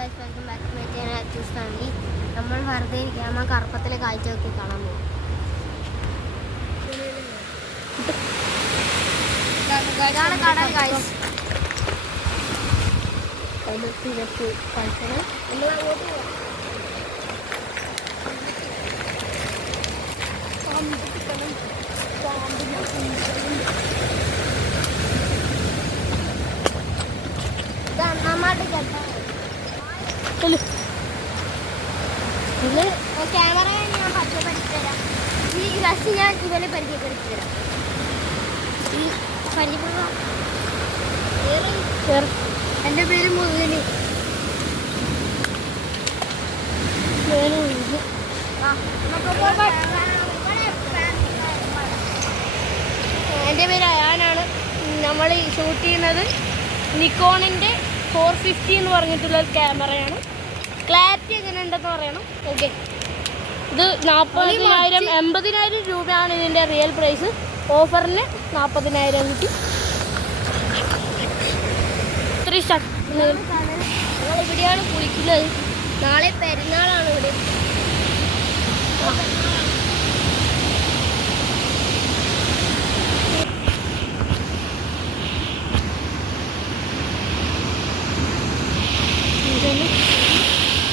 Guys, welcome back to my channel അച്ചൂസ് family. നമ്മൾ വെറുതെ ഇരിക്കാൻ കറുപ്പത്തിലെ കാഴ്ച നോക്കി കാണാൻ പോകും. ഇതാണ് കടൽ ഗൈസ്. ക്യാമറ ഞാൻ പരിചയപ്പെടുത്തി തരാം. ഈ ഡ്രസ് ഞാൻ ഇവരെ പരിചയപ്പെടുത്തി തരാം. ഈ എൻ്റെ പേര് മുഴുവന്. എൻ്റെ പേര് അയാനാണ്. നമ്മൾ ഷൂട്ട് ചെയ്യുന്നത് നിക്കോണിൻ്റെ 450 എന്ന് പറഞ്ഞിട്ടുള്ള ഒരു ക്യാമറയാണ്. ക്ലാരിറ്റി എങ്ങനെ ഉണ്ടെന്ന് പറയണം. ഓക്കെ, ഇത് 40,000 80,000 രൂപയാണ് ഇതിൻ്റെ റിയൽ പ്രൈസ്. ഓഫറിന് 40,000 കിട്ടി. ഇവിടെയാണ് കുളിക്കുന്നത്. നാളെ പെരുന്നാളാണ് ഇവിടെ.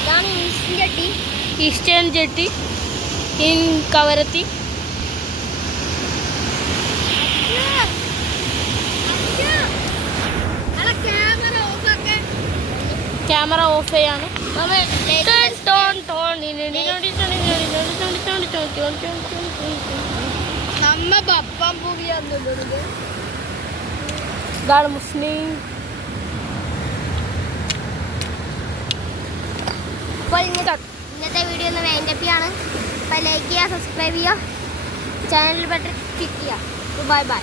ഇതാണ് eastern jetty in Kavaratti. Camera off ചെയ്യാണ്. ഇതാണ് മുസ്ലിം. അപ്പോൾ ഇന്നത്തെ വീഡിയോ ഒന്ന് വേണ്ടപ്പിയാണ്. അപ്പോൾ ലൈക്ക് ചെയ്യുക, സബ്സ്ക്രൈബ് ചെയ്യുക, ചാനൽ ബട്ടൺ ക്ലിക്ക് ചെയ്യുക. Bye bye.